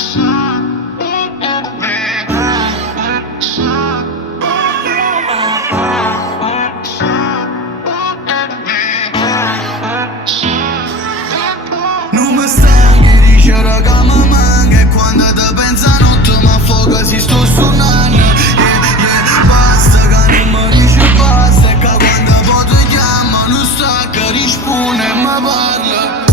Non mi stanchi di dice che mi manca, e quando te pensa notte mi affoga si sto suonando. Basta che non mi dice basta, e che quando poi ti chiama non stacca, risponde e mi parla.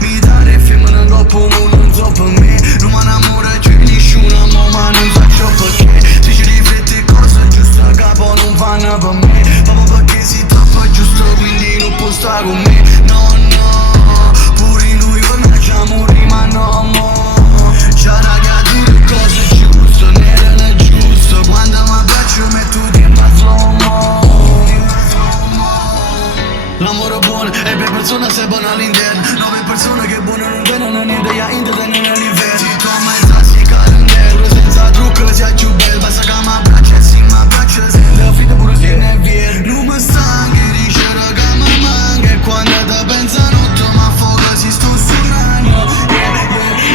Mi dare femmina dopo non so per me, non mi innamora c'è nessuno, ma non faccio perché. Se ci rifletti cose giuste a capo non vanno per me, proprio perché si troppo giusto quindi non può stare con me. No, no, pure in lui io ci amori ma no, mo c'è una creatura cose giuste, non era giusto. Quando mi piace metto tempo a slow-mo. L'amore buono e per persone se buono all'interno, 9 persone che buono non vedono niente, ya intrattengono all'inverno. Si come sassi calendero, senza trucco sia più bello, basta che mi piace, sì mi piace, se le affitto pure se ne è vero. Non mi stanchi di dire che mi manca, e quando te pensa notte mi affoga si sto suonando.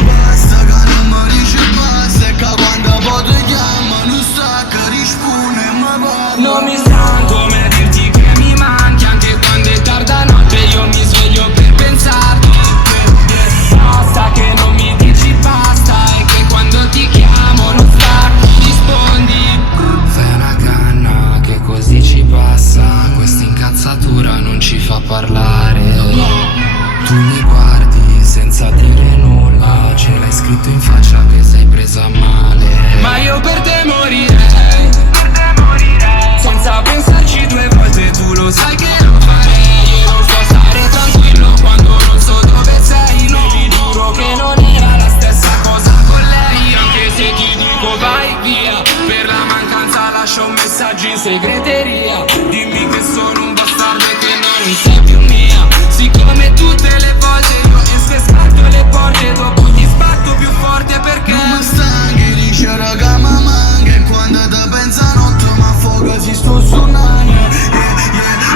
Basta che non mi dice basta, e che quando poi ti chiama non stacca, risponde e mi parla. Non mi stanco mai a dirti che mi manchi, anche quando è tarda notte io mi sveglio per pensarti. Basta che non mi dici basta, e che quando ti chiamo non stacchi, rispondi. Fai una canna che così ci passa, questa incazzatura non ci fa parlare. Tu mi guardi senza dire nulla, ce l'hai scritto in faccia che sei presa male. Ma io per te morirei, senza pensarci due volte, tu lo sai che lo farei. Io non so stare tranquillo quando non so dove sei. Non vi giuro che non era la stessa cosa con lei, anche se ti dico vai via, per la mancanza lascio un messaggio in segreteria. Dimmi che sono un bastardo e che non sei più mia. Siccome tutte le volte io esco e sbatto le porte, dopo ti sbatto più forte perché non mi stanchi di dire che mi manca, e quando te pensa notte mi affoga si sto suonando.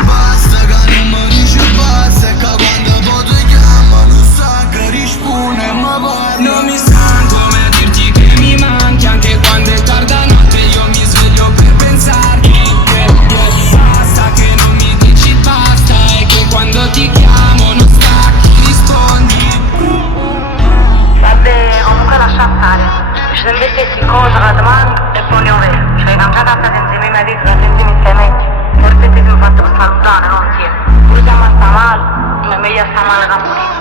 Basta che non mi dice basta, e che quando poi ti chiama non stacca, risponde e mi parla. non mi stanco mai a dirti che mi manchi, anche quando è tarda notte io mi sveglio per pensarti. Basta che non mi dici basta, e che quando ti chiamo non stacchi, rispondi. Vabbè, comunque lascia stare. Ci sono queste cose che domani e poi ne ho vero. Cioè, cambiata a casa insieme ai miei amici, insieme ai miei amici. Forse ti ho fatto per salutare, no? Sì. Pure siamo sta male, ma è meglio sta male che morire.